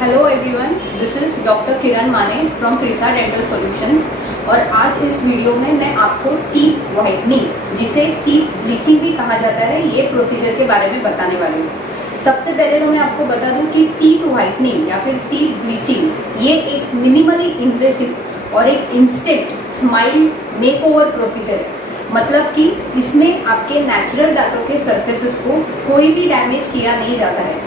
Hello everyone, this is doctor Kiran Mane from Trisha dental solutions. और आज इस वीडियो में मैं आपको टीथ व्हाइटनिंग, जिसे टीथ ब्लीचिंग भी कहा जाता है, ये प्रोसीजर के बारे में बताने वाली हूँ। सबसे पहले तो मैं आपको बता दूं कि टीथ व्हाइटनिंग या फिर टीथ ब्लीचिंग ये एक मिनिमली इन्वेसिव और एक इंस्टेंट स्माइल मेकओवर प्रोसीजर है। मतलब कि इसमें आपके नेचुरल दांतों के सरफेसेस को कोई भी डैमेज किया नहीं जाता है,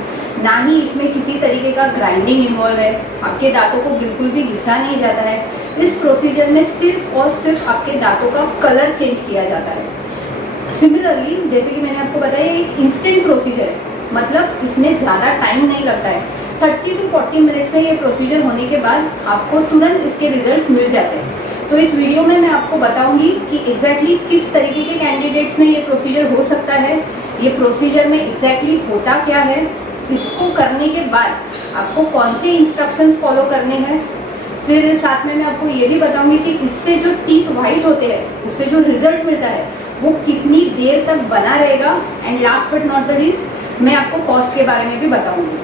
ना ही इसमें किसी तरीके का ग्राइंडिंग इन्वॉल्व है। आपके दांतों को बिल्कुल भी घिसा नहीं जाता है। इस प्रोसीजर में सिर्फ और सिर्फ आपके दांतों का कलर चेंज किया जाता है। सिमिलरली, जैसे कि मैंने आपको बताया, एक इंस्टेंट प्रोसीजर है, मतलब इसमें ज़्यादा टाइम नहीं लगता है। 30 to 40 मिनट्स में ये प्रोसीजर होने के बाद आपको तुरंत इसके रिजल्ट्स मिल जाते हैं। तो इस वीडियो में मैं आपको बताऊंगी कि एग्जैक्टली किस तरीके के कैंडिडेट्स में ये प्रोसीजर हो सकता है, ये प्रोसीजर में एग्जैक्टली होता क्या है, इसको करने के बाद आपको कौन से इंस्ट्रक्शंस फॉलो करने हैं। फिर साथ में मैं आपको ये भी बताऊंगी कि इससे जो टीथ वाइट होते हैं, उससे जो रिजल्ट मिलता है वो कितनी देर तक बना रहेगा। And last but not the least, मैं आपको कॉस्ट के बारे में भी बताऊंगी।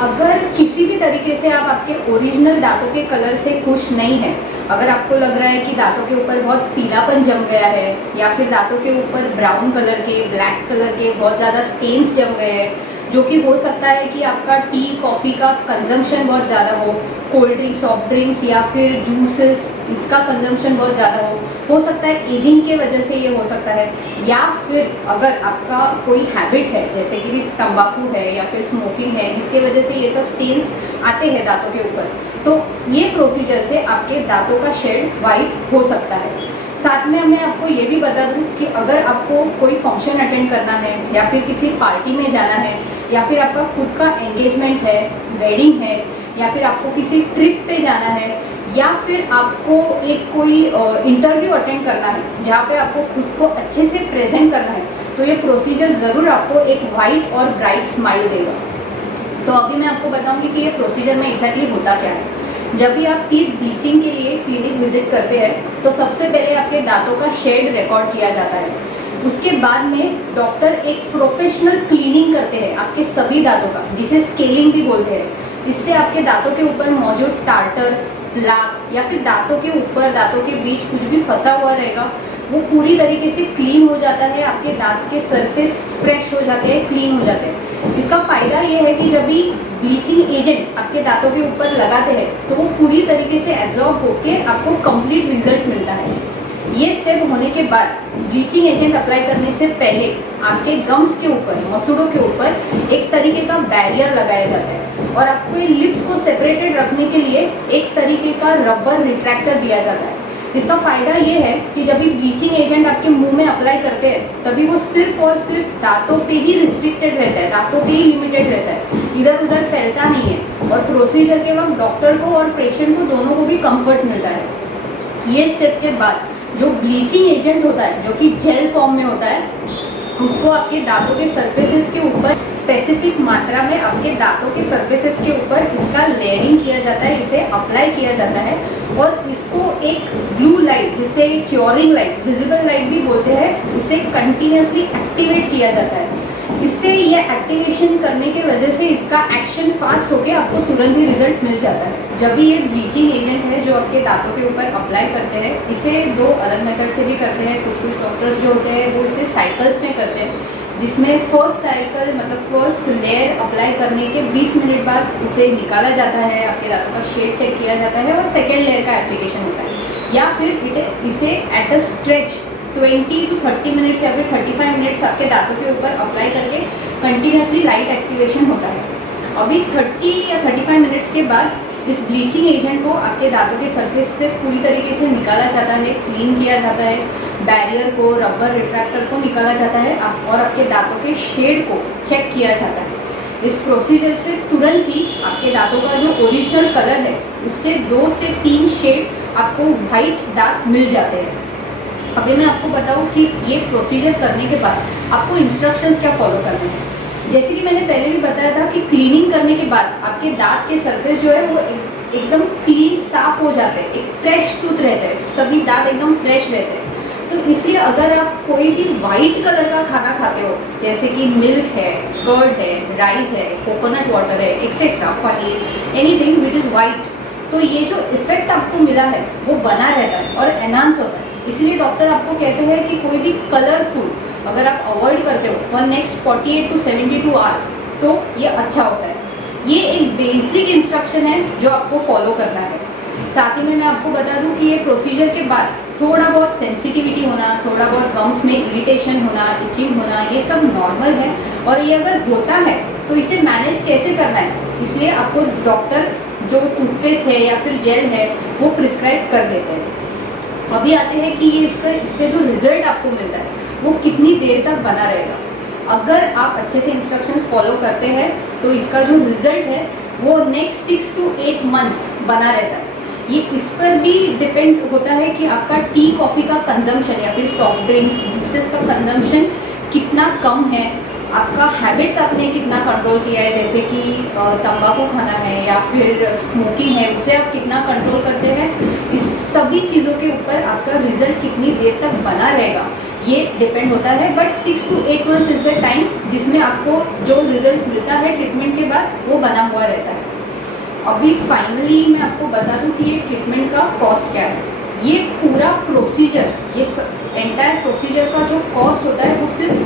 अगर किसी भी तरीके से आप आपके ओरिजिनल दांतों के कलर से खुश नहीं हैं, अगर आपको लग रहा है कि दांतों के ऊपर बहुत पीलापन जम गया है, या फिर दांतों के ऊपर ब्राउन कलर के, ब्लैक कलर के बहुत ज़्यादा स्टेन्स जम गए हैं, जो कि हो सकता है कि आपका टी कॉफ़ी का कंजम्पशन बहुत ज़्यादा कोल्ड ड्रिंक्स, सॉफ्ट ड्रिंक्स या फिर जूसेस, इसका कंजम्पशन बहुत ज़्यादा हो सकता है एजिंग के वजह से ये हो सकता है। या फिर अगर आपका कोई हैबिट है, जैसे कि तंबाकू है या फिर स्मोकिंग है, जिसके वजह से ये सब स्टेन्स आते हैं दांतों के ऊपर, तो ये प्रोसीजर से आपके दांतों का शेड वाइट हो सकता है। साथ में मैं आपको ये भी बता दूं कि अगर आपको कोई फंक्शन अटेंड करना है, या फिर किसी पार्टी में जाना है, या फिर आपका खुद का एंगेजमेंट है, वेडिंग है, या फिर आपको किसी ट्रिप पे जाना है, या फिर आपको एक कोई इंटरव्यू अटेंड करना है जहाँ पे आपको खुद को अच्छे से प्रेजेंट करना है, तो ये प्रोसीजर ज़रूर आपको एक वाइट और ब्राइट स्माइल देगा। तो अभी मैं आपको बताऊंगी कि ये प्रोसीजर में एग्जैक्टली होता क्या है। जब भी आप टीथ ब्लीचिंग के लिए क्लिनिक विजिट करते हैं, तो सबसे पहले आपके दांतों का शेड रिकॉर्ड किया जाता है। उसके बाद में डॉक्टर एक प्रोफेशनल क्लीनिंग करते हैं आपके सभी दांतों का, जिसे स्केलिंग भी बोलते हैं। इससे आपके दांतों के ऊपर मौजूद टार्टर, प्लाक या फिर दांतों के ऊपर, दांतों के बीच कुछ भी फंसा हुआ रहेगा, वो पूरी तरीके से क्लीन हो जाता है। आपके दांत के सरफेस फ्रेश हो जाते हैं, क्लीन हो जाते हैं। इसका फ़ायदा ये है कि जब भी ब्लीचिंग एजेंट आपके दांतों के ऊपर लगाते हैं, तो वो पूरी तरीके से एब्जॉर्ब होकर आपको कंप्लीट रिजल्ट मिलता है। ये स्टेप होने के बाद ब्लीचिंग एजेंट अप्लाई करने से पहले आपके गम्स के ऊपर, मसूड़ों के ऊपर एक तरीके का बैरियर लगाया जाता है, और आपको लिप्स को सेपरेटेड रखने के लिए एक तरीके का रबर रिट्रैक्टर दिया जाता है। इसका फ़ायदा ये है कि जब भी ब्लीचिंग एजेंट आपके मुंह में अप्लाई करते हैं, तभी वो सिर्फ और सिर्फ दांतों पे ही रिस्ट्रिक्टेड रहता है, दांतों पे ही लिमिटेड रहता है, इधर उधर फैलता नहीं है। और प्रोसीजर के वक्त डॉक्टर को और पेशेंट को दोनों को भी कंफर्ट मिलता है। ये स्टेप के बाद जो ब्लीचिंग एजेंट होता है, जो कि जेल फॉर्म में होता है, उसको आपके दांतों के सरफेसेस के ऊपर स्पेसिफिक मात्रा में आपके दांतों के सरफेसेस के ऊपर इसका लेयरिंग किया जाता है, इसे अप्लाई किया जाता है। और इसको एक ब्लू लाइट, जिसे क्योरिंग लाइट, विजिबल लाइट भी बोलते हैं, उसे कंटिन्यूसली एक्टिवेट किया जाता है। इससे ये एक्टिवेशन करने की वजह से इसका एक्शन फास्ट होकर आपको तुरंत ही रिजल्ट मिल जाता है। जब भी ये ब्लीचिंग एजेंट है जो आपके दांतों के ऊपर अप्लाई करते हैं, इसे दो अलग मेथड से भी करते हैं। कुछ डॉक्टर्स जो होते हैं वो इसे साइकिल्स में करते हैं, जिसमें फर्स्ट साइकिल मतलब फर्स्ट लेयर अप्लाई करने के 20 मिनट बाद उसे निकाला जाता है, आपके दांतों का शेड चेक किया जाता है, और सेकेंड लेयर का एप्लीकेशन होता है। या फिर इसे at a stretch 20 to 30 minutes या फिर 35 मिनट्स आपके दांतों के ऊपर अप्लाई करके कंटिन्यूसली लाइट एक्टिवेशन होता है। अभी 30 या 35 मिनट्स के बाद इस ब्लीचिंग एजेंट को आपके दांतों के सरफेस से पूरी तरीके से निकाला जाता है, क्लीन किया जाता है, बैरियर को, रबर रिट्रैक्टर को निकाला जाता है, और आपके दांतों के शेड को चेक किया जाता है। इस प्रोसीजर से तुरंत ही आपके दांतों का जो ओरिजिनल कलर है, उससे 2 से 3 शेड आपको वाइट दांत मिल जाते हैं। अभी मैं आपको बताऊं कि ये प्रोसीजर करने के बाद आपको इंस्ट्रक्शंस क्या फॉलो करने हैं। जैसे कि मैंने पहले भी बताया था कि क्लीनिंग करने के बाद आपके दांत के सरफेस जो है वो एकदम क्लीन, साफ हो जाते हैं, एक फ्रेश टूथ रहता है, सभी दांत एकदम फ्रेश रहते हैं। तो इसलिए अगर आप कोई भी वाइट कलर का खाना खाते हो, जैसे कि मिल्क है, कर्ड है, राइस है, कोकोनट वाटर है, etcetera, paneer, anything which is white, तो ये जो इफेक्ट आपको मिला है वो बना रहता है और एनहांस होता है। इसलिए डॉक्टर आपको कहते हैं कि कोई भी कलरफुल अगर आप अवॉइड करते हो फॉर नेक्स्ट 48 to 72 आवर्स तो ये अच्छा होता है। ये एक बेसिक इंस्ट्रक्शन है जो आपको फॉलो करना है। साथ ही में मैं आपको बता दूं कि ये प्रोसीजर के बाद थोड़ा बहुत सेंसिटिविटी होना, थोड़ा बहुत गम्स में इरिटेशन होना, इचिंग होना, ये सब नॉर्मल है। और ये अगर होता है तो इसे मैनेज कैसे करना है, इसलिए आपको डॉक्टर जो टूथपेस्ट है या फिर जेल है वो प्रिस्क्राइब कर देते हैं। अभी आते हैं कि ये इससे जो रिजल्ट आपको मिलता है वो कितनी देर तक बना रहेगा। अगर आप अच्छे से इंस्ट्रक्शंस फॉलो करते हैं तो इसका जो रिजल्ट है वो नेक्स्ट 6 to 8 मंथ्स बना रहता है। ये इस पर भी डिपेंड होता है कि आपका टी कॉफ़ी का कंजम्पशन या फिर सॉफ्ट ड्रिंक्स जूसेस का कंजम्पशन कितना कम है, आपका हैबिट्स आपने कितना कंट्रोल किया है, जैसे कि तंबाकू खाना है या फिर स्मोकिंग है, उसे आप कितना कंट्रोल करते हैं। इस सभी चीज़ों के ऊपर आपका रिजल्ट कितनी देर तक बना रहेगा ये डिपेंड होता है। But 6 to 8 months is the time जिसमें आपको जो रिजल्ट मिलता है ट्रीटमेंट के बाद वो बना हुआ रहता है। अभी फाइनली मैं आपको बता दूं कि ये ट्रीटमेंट का कॉस्ट क्या है। ये पूरा प्रोसीजर, ये एंटायर प्रोसीजर का जो कॉस्ट होता है वो सिर्फ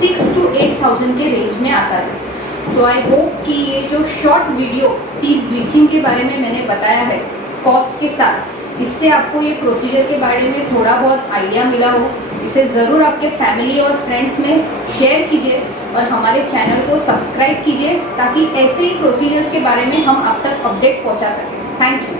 6 to 8,000 के रेंज में आता है। सो आई होप कि ये जो शॉर्ट वीडियो टीथ ब्लीचिंग के बारे में मैंने बताया है कॉस्ट के साथ, इससे आपको ये प्रोसीजर के बारे में थोड़ा बहुत आइडिया मिला हो। इसे ज़रूर आपके फैमिली और फ्रेंड्स में शेयर कीजिए और हमारे चैनल को सब्सक्राइब कीजिए ताकि ऐसे ही प्रोसीजर्स के बारे में हम आप तक अपडेट पहुंचा सकें। Thank you.